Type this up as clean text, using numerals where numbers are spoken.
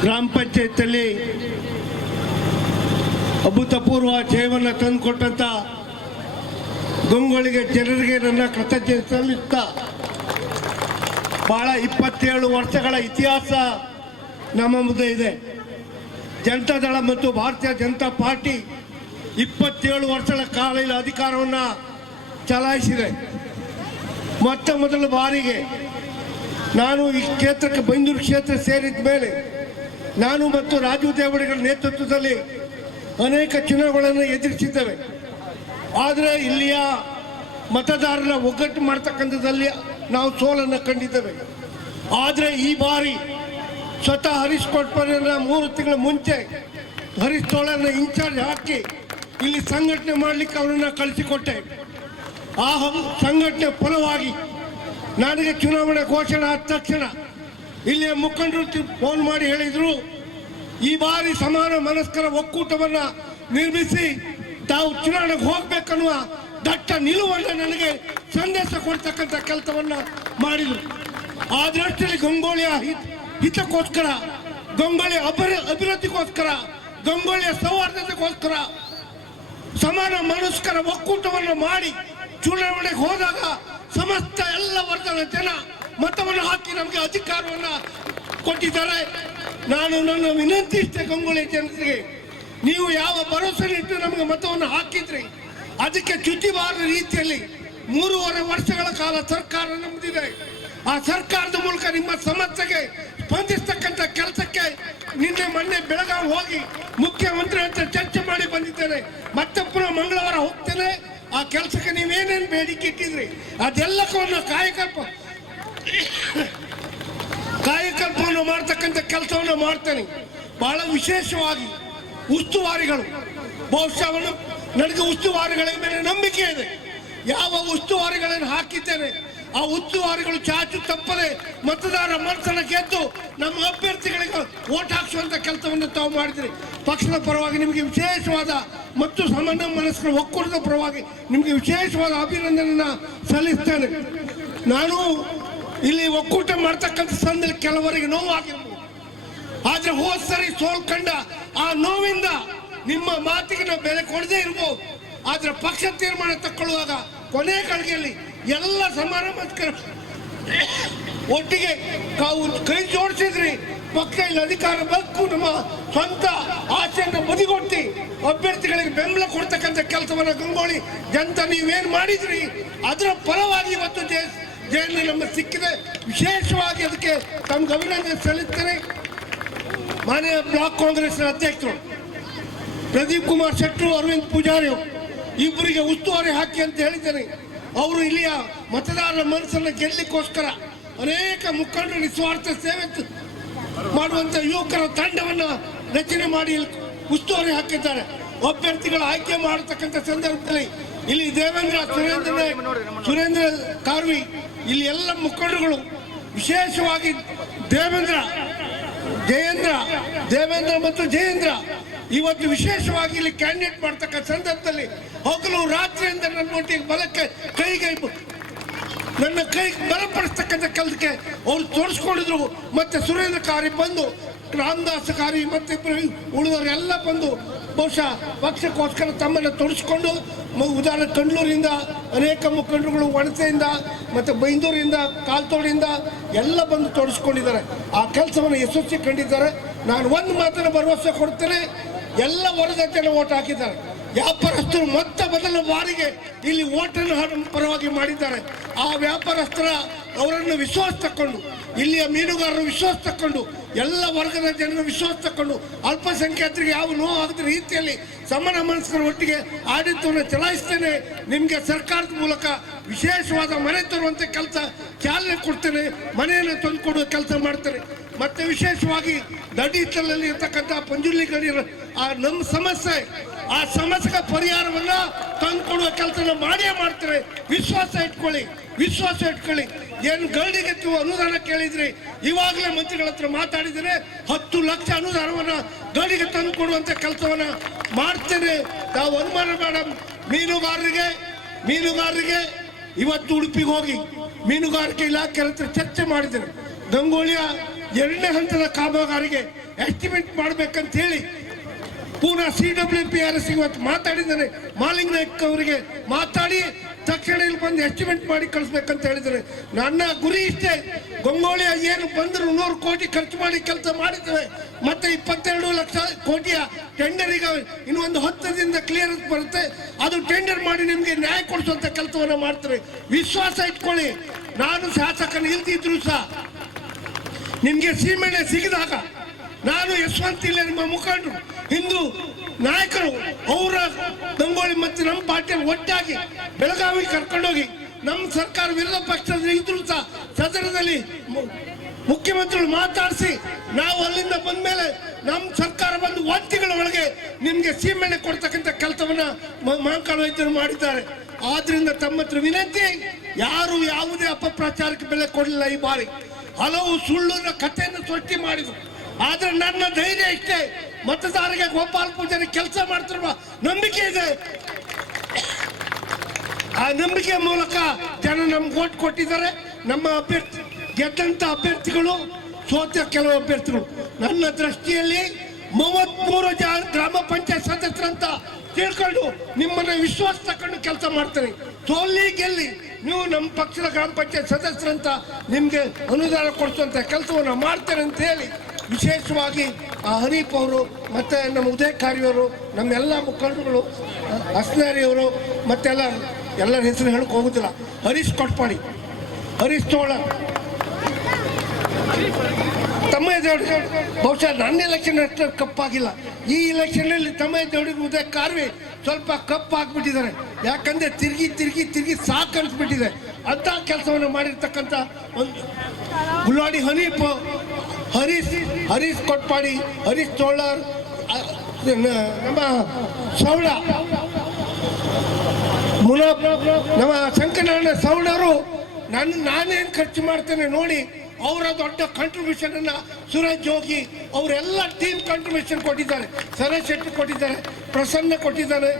ಗ್ರಾಮ ಪಂಚಾಯತಿಯಲ್ಲಿ ಅಭೂತಪೂರ್ವ ಜಯವನ್ನು ತಂದುಕೊಟ್ಟಂತ ಗಂಗೊಳ್ಳಿಗೆ ಜನರಿಗೆ ನನ್ನ ಕೃತಜ್ಞತೆ ಸಲ್ಲಿಸುತ್ತಾ, ಬಹಳ 27 ವರ್ಷಗಳ ಇತಿಹಾಸ ನಮ್ಮ ಮುಂದೆ ಇದೆ. ಜನತಾದಳ ಮತ್ತು ಭಾರತೀಯ ಜನತಾ ಪಾರ್ಟಿ 27 ವರ್ಷಗಳ ಕಾಲ ಇಲ್ಲಿ ಅಧಿಕಾರವನ್ನು ಚಲಾಯಿಸಿದೆ. ಮೊದಲ ಬಾರಿಗೆ ನಾನು ಈ ಕ್ಷೇತ್ರಕ್ಕೆ ಬೈಂದೂರು ಕ್ಷೇತ್ರ ಸೇರಿದ ಮೇಲೆ ನಾನು ಮತ್ತು ರಾಜು ದೇವಡಿಗಳ ನೇತೃತ್ವದಲ್ಲಿ ಅನೇಕ ಚುನಾವಣೆಗಳನ್ನು ಎದುರಿಸಿದ್ದೇವೆ. ಆದರೆ ಇಲ್ಲಿಯ ಮತದಾರರ ಒಗ್ಗಟ್ಟು ಮಾಡ್ತಕ್ಕಂಥದ್ದಲ್ಲಿ ನಾವು ಸೋಲನ್ನು ಕಂಡಿದ್ದೇವೆ. ಆದರೆ ಈ ಬಾರಿ ಸ್ವತಃ ಹರೀಶ್ ಕೊಟ್ಪನ್ನ 3 ತಿಂಗಳ ಮುಂಚೆ ಹರೀಶ್ ತೋಳನ್ನ ಇನ್ಚಾರ್ಜ್ ಹಾಕಿ ಇಲ್ಲಿ ಸಂಘಟನೆ ಮಾಡಲಿಕ್ಕೆ ಅವರನ್ನು ಕಳಿಸಿಕೊಟ್ಟೆ. ಆ ಸಂಘಟನೆ ಫಲವಾಗಿ ನನಗೆ ಚುನಾವಣೆ ಘೋಷಣೆ ಆದ ತಕ್ಷಣ ಇಲ್ಲಿಯ ಮುಖಂಡರು ಫೋನ್ ಮಾಡಿ ಹೇಳಿದರು, ಈ ಬಾರಿ ಸಮಾನ ಮನಸ್ಕರ ಒಕ್ಕೂಟವನ್ನು ನಿರ್ಮಿಸಿ ತಾವು ಚುನಾವಣೆಗೆ ಹೋಗ್ಬೇಕನ್ನುವ ದಟ್ಟ ನಿಲುವನ್ನು ನನಗೆ ಸಂದೇಶ ಕೊಡ್ತಕ್ಕಂಥ ಕೆಲಸವನ್ನು ಮಾಡಿದರು. ಆ ದೃಷ್ಟಿಯಲ್ಲಿ ಗಂಗೊಳ್ಳಿಯ ಹಿತಕ್ಕೋಸ್ಕರ, ಗಂಗೊಳ್ಳಿಯ ಅಭಿವೃದ್ಧಿಗೋಸ್ಕರ, ಗಂಗೊಳ್ಳಿಯ ಸೌಹಾರ್ದತೆಗೋಸ್ಕರ ಸಮಾನ ಮನಸ್ಕರ ಒಕ್ಕೂಟವನ್ನು ಮಾಡಿ ಚುನಾವಣೆಗೆ ಹೋದಾಗ ಸಮಸ್ತ ಎಲ್ಲ ವರ್ಗದ ಜನ ಮತವನ್ನು ಹಾಕಿ ನಮಗೆ ಅಧಿಕಾರವನ್ನು ಕೊಟ್ಟಿದ್ದಾರೆ. ನಾನು ನನ್ನ ವಿನಂತಿ ಇಷ್ಟೇ, ಗಂಗೊಳ್ಳಿ ಜನತೆಗೆ, ನೀವು ಯಾವ ಭರವಸೆ ಇಟ್ಟು ನಮಗೆ ಮತವನ್ನು ಹಾಕಿದ್ರಿ ಅದಕ್ಕೆ ಚ್ಯುತಿಬಾರದ ರೀತಿಯಲ್ಲಿ 3.5 ವರ್ಷಗಳ ಕಾಲ ಸರ್ಕಾರ ನಮ್ಮದಿದೆ. ಆ ಸರ್ಕಾರದ ಮೂಲಕ ನಿಮ್ಮ ಸಮಸ್ಯೆಗೆ ಸ್ಪಂದಿಸ್ತಕ್ಕಂಥ ಕೆಲಸಕ್ಕೆ ಮೊನ್ನೆ ಬೆಳಗಾವಿ ಹೋಗಿ ಮುಖ್ಯಮಂತ್ರಿ ಅಂತ ಚರ್ಚೆ ಮಾಡಿ ಬಂದಿದ್ದೇನೆ. ಮತ್ತೆ ಪುನಃ ಮಂಗಳವಾರ ಹೋಗ್ತೇನೆ. ಆ ಕೆಲಸಕ್ಕೆ ನೀವೇನೇನು ಬೇಡಿಕೆ ಇಟ್ಟಿದ್ರಿ ಅದೆಲ್ಲವನ್ನು ಕಾಯಕಲ್ಪವನ್ನು ಮಾಡ್ತಕ್ಕಂಥ ಕೆಲಸವನ್ನು ಮಾಡ್ತೇನೆ. ಬಹಳ ವಿಶೇಷವಾಗಿ ಉಸ್ತುವಾರಿಗಳು, ಬಹುಶಃ ನನಗೆ ಉಸ್ತುವಾರಿಗಳ ಮೇಲೆ ನಂಬಿಕೆ ಇದೆ. ಯಾವ ಉಸ್ತುವಾರಿಗಳನ್ನು ಹಾಕಿದ್ದೇನೆ ಆ ಉಸ್ತುವಾರಿಗಳು ಚಾಚು ತಪ್ಪದೆ ಮತದಾರ ಮನಸ್ಸನ್ನು ಗೆದ್ದು ನಮ್ಮ ಅಭ್ಯರ್ಥಿಗಳಿಗೆ ಓಟ್ ಹಾಕಿಸುವಂತ ಕೆಲಸವನ್ನು ತಾವು ಮಾಡಿದ್ರಿ. ಪಕ್ಷದ ಪರವಾಗಿ ನಿಮಗೆ ವಿಶೇಷವಾದ ಮತ್ತು ಸಮಾನ ಮನಸ್ಕರ ಒಕ್ಕೂಟದ ಪರವಾಗಿ ನಿಮಗೆ ವಿಶೇಷವಾದ ಅಭಿನಂದನೆಯನ್ನು ಸಲ್ಲಿಸ್ತೇನೆ. ನಾನು ಇಲ್ಲಿ ಒಕ್ಕೂಟ ಮಾಡ್ತಕ್ಕಂಥ ಸಂದರ್ಭದಲ್ಲಿ ಕೆಲವರಿಗೆ ನೋವಾಗಿರ್ಬೋದು, ಆದ್ರೆ ಹೋದ ಸರಿ ಸೋಲ್ಕಂಡ ಆ ನೋವಿಂದ ನಿಮ್ಮ ಮಾತಿಗೆ ನಾವು ಬೆಲೆ ಕೊಡದೇ ಇರ್ಬೋದು. ಆದ್ರೆ ಪಕ್ಷ ತೀರ್ಮಾನ ತಕ್ಕೊಳ್ಳುವಾಗ ಕೊನೆ ಗಳಿಗೆಯಲ್ಲಿ ಎಲ್ಲ ಸಮಾನ ಮನಸ್ಕರ ಒಟ್ಟಿಗೆ ಕೈ ಜೋಡಿಸಿದ್ರಿ. ಪಕ್ಷ ಇಲ್ಲಿ ಅಧಿಕಾರ ಬೇಕು, ನಮ್ಮ ಸ್ವಂತ ಆಸೆಯನ್ನು ಬದಿಗೊತ್ತಿ ಅಭ್ಯರ್ಥಿಗಳಿಗೆ ಬೆಂಬಲ ಕೊಡ್ತಕ್ಕಂಥ ಕೆಲಸವನ್ನು ಗಂಗೊಳ್ಳಿ ಜನತಾ ನೀವೇನು ಮಾಡಿದ್ರಿ ಅದರ ಫಲವಾಗಿ ಇವತ್ತು ಜಯನ ನಮಗೆ ಸಿಕ್ಕಿದೆ. ವಿಶೇಷವಾಗಿ ಅದಕ್ಕೆ ತಮ್ಗೆ ಅಭಿನಂದನೆ ಸಲ್ಲಿಸ್ತೇನೆ. ಮಾನ್ಯ ಬ್ಲಾಕ್ ಕಾಂಗ್ರೆಸ್ನ ಅಧ್ಯಕ್ಷರು ಪ್ರದೀಪ್ ಕುಮಾರ್ ಶೆಟ್ಟರು, ಅರವಿಂದ್ ಪೂಜಾರಿ ಇಬ್ಬರಿಗೆ ಉಸ್ತುವಾರಿ ಹಾಕಿ ಅಂತ ಹೇಳಿದ್ದೇನೆ. ಅವರು ಇಲ್ಲಿಯ ಮತದಾರರ ಮನಸ್ಸನ್ನು ಗೆಲ್ಲಲಿಕ್ಕೋಸ್ಕರ ಅನೇಕ ಮುಖಂಡರು ನಿಸ್ವಾರ್ಥ ಸೇವೆ ಮಾಡುವಂತ ಯುವಕರ ತಂಡವನ್ನು ರಚನೆ ಮಾಡಿ ಉಸ್ತುವಾರಿ ಹಾಕಿದ್ದಾರೆ. ಅಭ್ಯರ್ಥಿಗಳ ಆಯ್ಕೆ ಮಾಡತಕ್ಕಂಥ ಸಂದರ್ಭದಲ್ಲಿ ಇಲ್ಲಿ ದೇವೇಂದ್ರ, ಸುರೇಂದ್ರ ಕಾರ್ವಿ, ಇಲ್ಲಿ ಎಲ್ಲ ಮುಖಂಡರುಗಳು, ವಿಶೇಷವಾಗಿ ದೇವೇಂದ್ರ ಮತ್ತು ಜಯೇಂದ್ರ ಇವತ್ತು ವಿಶೇಷವಾಗಿ ಇಲ್ಲಿ ಕ್ಯಾಂಡಿಡೇಟ್ ಮಾಡ್ತಕ್ಕಂಥ ಸಂದರ್ಭದಲ್ಲಿ ಹಗಲು ರಾತ್ರಿಯಿಂದ ನನ್ನ ಒಟ್ಟಿಗೆ ಬಲಕ್ಕೆ ನನ್ನ ಕೈ ಬಲಪಡಿಸ್ತಕ್ಕಂಥ ಕೆಲಸಕ್ಕೆ ಅವರು ತೋರಿಸ್ಕೊಂಡಿದ್ರು. ಮತ್ತೆ ಸುರೇಂದ್ರ ಕಾರಿ ಬಂದು, ರಾಮದಾಸ್ ಕಾರಿ ಮತ್ತೆ ಉಳಿದವರೆಲ್ಲ ಬಂದು ಬಹುಶಃ ಪಕ್ಷಕ್ಕೋಸ್ಕರ ತಮ್ಮನ್ನು ತೊಡಸ್ಕೊಂಡು, ಉದಾಹರಣೆ ಕಂಡ್ಲೂರಿಂದ ಅನೇಕ ಮುಖಂಡರುಗಳು, ವಣಸೆಯಿಂದ ಮತ್ತು ಬೈಂದೂರಿಂದ, ಕಾಲ್ತೋಡಿಂದ ಎಲ್ಲ ಬಂದು ತೊಡಸ್ಕೊಂಡಿದ್ದಾರೆ. ಆ ಕೆಲಸವನ್ನು ಯಶಸ್ವಿ ಕಂಡಿದ್ದಾರೆ. ನಾನು ಒಂದು ಮಾತನ್ನು ಭರವಸೆ ಕೊಡ್ತೇನೆ, ಎಲ್ಲ ವರ್ಗದ ಜನ ಓಟ್ ಹಾಕಿದ್ದಾರೆ. ವ್ಯಾಪಾರಸ್ಥರು ಮೊದಲ ಬಾರಿಗೆ ಇಲ್ಲಿ ಓಟನ್ನು ಪರವಾಗಿ ಮಾಡಿದ್ದಾರೆ. ಆ ವ್ಯಾಪಾರಸ್ಥರ ಅವರನ್ನು ವಿಶ್ವಾಸ ತಕ್ಕೊಂಡು, ಇಲ್ಲಿಯ ಮೀನುಗಾರರು ವಿಶ್ವಾಸ ತಕ್ಕೊಂಡು, ಎಲ್ಲ ವರ್ಗದ ಜನರು ವಿಶ್ವಾಸ ತಕ್ಕೊಂಡು, ಅಲ್ಪಸಂಖ್ಯಾತರಿಗೆ ಯಾವ ನೋವು ಆಗದ ರೀತಿಯಲ್ಲಿ ಸಮಾನ ಮನಸ್ಕರ ಒಟ್ಟಿಗೆ ಆಡಳಿತವನ್ನು ಚಲಾಯಿಸ್ತೇನೆ. ನಿಮಗೆ ಸರ್ಕಾರದ ಮೂಲಕ ವಿಶೇಷವಾದ ಮನೆ ತರುವಂಥ ಕೆಲಸ ಚಾಲನೆ ಕೊಡ್ತೇನೆ, ಮನೆಯನ್ನು ತಂದುಕೊಡುವ ಕೆಲಸ ಮಾಡ್ತೇನೆ. ಮತ್ತೆ ವಿಶೇಷವಾಗಿ ದಡಿತಲಲ್ಲಿ ಇರ್ತಕ್ಕಂಥ ಪಂಜುರ್ಲಿ ಗಡಿಯರ ನಮ್ಮ ಸಮಸ್ಯೆ, ಆ ಸಮಸ್ಯೆಗೆ ಪರಿಹಾರವನ್ನ ತಂದುಕೊಡುವ ಕೆಲಸ ಮಾಡೇ ಮಾಡ್ತಾರೆ. ವಿಶ್ವಾಸ ಇಟ್ಕೊಳ್ಳಿ. ಏನು ಗರಡಿಗೆ ಅನುದಾನ ಕೇಳಿದ್ರಿ, ಇವಾಗಲೇ ಮಂತ್ರಿಗಳ ಹತ್ರ ಮಾತಾಡಿದರೆ 10 ಲಕ್ಷ ಅನುದಾನವನ್ನ ಗರಡಿಗೆ ತಂದು ಕೊಡುವಂತ ಕೆಲಸವನ್ನ ಮಾಡ್ತೇನೆ. ತಾವು ಅನುಮಾನ ಬೇಡ. ಮೀನುಗಾರರಿಗೆ ಇವತ್ತು ಉಡುಪಿಗೆ ಹೋಗಿ ಮೀನುಗಾರಿಕೆ ಇಲಾಖೆ ಹತ್ರ ಚರ್ಚೆ ಮಾಡಿದ್ದೇನೆ. ಗಂಗೊಳ್ಳಿಯ ಎರಡನೇ ಹಂತದ ಕಾಮಗಾರಿಗೆ ಎಸ್ಟಿಮೇಟ್ ಮಾಡಬೇಕಂತ ಹೇಳಿ ಪುನಃ CWPRS ಇವತ್ತು ಮಾತಾಡಿದ್ದಾನೆ. ಮಾಲಿಂಗ್ ನಾಯ್ಕ್ ಅವರಿಗೆ ಮಾತಾಡಿ ತಕ್ಷಣ ಇಲ್ಲಿ ಬಂದು ಎಸ್ಟಿಮೇಟ್ ಮಾಡಿ ಕಳಿಸ್ಬೇಕಂತ ಹೇಳಿದ್ದಾರೆ. ನನ್ನ ಗುರಿ ಇಷ್ಟೇ, ಗಂಗೋಳಿಯ ಏನು ಬಂದರು 100 ಕೋಟಿ ಖರ್ಚು ಮಾಡಿ ಕೆಲಸ ಮಾಡಿದ್ದೇವೆ. ಮತ್ತೆ 22 ಲಕ್ಷ ಕೋಟಿಯ ಟೆಂಡರ್ ಈಗ ಇನ್ನು ಒಂದು 10 ದಿನದ ಕ್ಲಿಯರೆನ್ಸ್ ಬರುತ್ತೆ. ಅದು ಟೆಂಡರ್ ಮಾಡಿ ನಿಮಗೆ ನ್ಯಾಯ ಕೊಡಿಸುವಂತ ಕೆಲಸವನ್ನ ಮಾಡ್ತಾರೆ. ವಿಶ್ವಾಸ ಇಟ್ಕೊಳ್ಳಿ. ನಾನು ಶಾಸಕನ ಇಲ್ದಿದ್ರು ಸಹ ನಿಮಗೆ ಸೀಮೆಣ್ಣೆ ಸಿಗಿದಾಗ ನಾನು ಯಶವಂತ ಇಲ್ಲ ನಿಮ್ಮ ಮುಖಂಡರು ಹಿಂದೂ ನಾಯಕರು ಅವರ ಗಂಗೋಳಿ ಮತ್ತು ನಮ್ಮ ಪಾರ್ಟಿಯನ್ನು ಒಟ್ಟಾಗಿ ಬೆಳಗಾವಿ ಕರ್ಕೊಂಡೋಗಿ ನಮ್ಮ ಸರ್ಕಾರ ವಿರೋಧ ಪಕ್ಷದಲ್ಲಿ ಇದ್ರು ಸಹ ಸದನದಲ್ಲಿ ಮುಖ್ಯಮಂತ್ರಿಗಳು ಮಾತಾಡಿಸಿ ನಾವು ಅಲ್ಲಿಂದ ಬಂದ ಮೇಲೆ ನಮ್ಮ ಸರ್ಕಾರ ಬಂದು 1 ತಿಂಗಳ ಒಳಗೆ ನಿಮಗೆ ಸೀಮೆಣ್ಣೆ ಕೊಡ್ತಕ್ಕಂಥ ಕೆಲಸವನ್ನ ಮಹಾಕಾಳ ವೈದ್ಯರು ಮಾಡಿದ್ದಾರೆ. ಆದ್ರಿಂದ ತಮ್ಮ ಹತ್ರ ವಿನಂತಿ, ಯಾರು ಯಾವುದೇ ಅಪಪ್ರಚಾರಕ್ಕೆ ಬೆಲೆ ಕೊಡಲಿಲ್ಲ. ಈ ಬಾರಿ ಹಲವು ಸುಳ್ಳಿನ ಕಥೆಯನ್ನು ಸೃಷ್ಟಿ ಮಾಡಿದ್ರು. ಆದ್ರೆ ನನ್ನ ಧೈರ್ಯ ಇಷ್ಟೇ, ಮತದಾರರಿಗೆ ಗೋಪಾಲ್ ಪೂಜಾರಿ ಕೆಲಸ ಮಾಡ್ತಿರುವ ನಂಬಿಕೆ ಇದೆ. ಆ ನಂಬಿಕೆ ಮೂಲಕ ಜನ ನಮ್ಗೆ ಓಟ್ ಕೊಟ್ಟಿದ್ದಾರೆ. ನಮ್ಮ ಅಭ್ಯರ್ಥಿ ಗೆದ್ದಂತ ಅಭ್ಯರ್ಥಿಗಳು, ಸೋತ ಕೆಲವು ಅಭ್ಯರ್ಥಿಗಳು. ನನ್ನ ದೃಷ್ಟಿಯಲ್ಲಿ 33 ಗ್ರಾಮ ಪಂಚಾಯತ್ ಸದಸ್ಯರಂತ ತಿಳ್ಕೊಂಡು ನಿಮ್ಮನ್ನ ವಿಶ್ವಾಸ ತಕೊಂಡು ಕೆಲಸ ಮಾಡ್ತಾರೆ. ಸೋಲಿ ಗೆಲ್ಲಿ ನೀವು ನಮ್ಮ ಪಕ್ಷದ ಗ್ರಾಮ ಪಂಚಾಯತ್ ಸದಸ್ಯರಂತ ನಿಮ್ಗೆ ಅನುದಾನ ಕೊಡಿಸುವಂತ ಕೆಲಸವನ್ನ ಮಾಡ್ತಾರೆ ಅಂತ ಹೇಳಿ ವಿಶೇಷವಾಗಿ ಹರೀಫ್ ಅವರು ಮತ್ತೆ ನಮ್ಮ ಉದಯಕಾರಿಯವರು, ನಮ್ಮೆಲ್ಲ ಮುಖಂಡರುಗಳು, ಅಸ್ನಾರಿಯವರು ಎಲ್ಲರ ಹೆಸರು ಹೇಳಕ್ ಹೋಗುದಿಲ್ಲ. ಹರೀಶ್ ಕೊಟ್ಪಾಡಿ, ಹರೀಶ್ ಚೋಳ, ತಮ್ಮಯ್ಯದೇವ್ರಿಗೆ ಬಹುಶಃ ನನ್ನ ಎಲೆಕ್ಷನ್ ಅಷ್ಟು ಕಪ್ಪಾಗಿಲ್ಲ. ಈ ಎಲೆಕ್ಷನ್ ಅಲ್ಲಿ ತಮ್ಮಯ್ಯದೇವ್ರಿಗೆ ಉದಯಕಾರ್ವಿ ಸ್ವಲ್ಪ ಕಪ್ ಹಾಕ್ಬಿಟ್ಟಿದ್ದಾರೆ. ಯಾಕಂದ್ರೆ ತಿರುಗಿ ಸಾಕು ಅನ್ಸ್ಬಿಟ್ಟಿದೆ. ಅಂತ ಕೆಲಸವನ್ನು ಮಾಡಿರ್ತಕ್ಕಂಥ ಒಂದು ಗುಲ್ವಾಡಿ ಹರೀಶ್ ಕೊಟ್ಪಾಡಿ, ಹರೀಶ್ ಚೋಳರ್, ನಮ್ಮ ಸೌಳ ನಮ್ಮ ಶಂಕರನಾರಾಯಣ ಸೌಳರು ನಾನೇನು ಖರ್ಚು ಮಾಡ್ತೇನೆ ನೋಡಿ ಅವರ ದೊಡ್ಡ ಕಾಂಟ್ರಿಬ್ಯೂಷನ್ ಅನ್ನ ಸುರೇಶ್ ಜೋಗಿ ಅವರೆಲ್ಲ ಟೀಮ್ ಕಾಂಟ್ರಿಬ್ಯೂಷನ್ ಕೊಟ್ಟಿದ್ದಾರೆ. ಸರೇಶ್ ಶೆಟ್ಟಿ ಕೊಟ್ಟಿದ್ದಾರೆ, ಪ್ರಸನ್ನ ಕೊಟ್ಟಿದ್ದಾರೆ.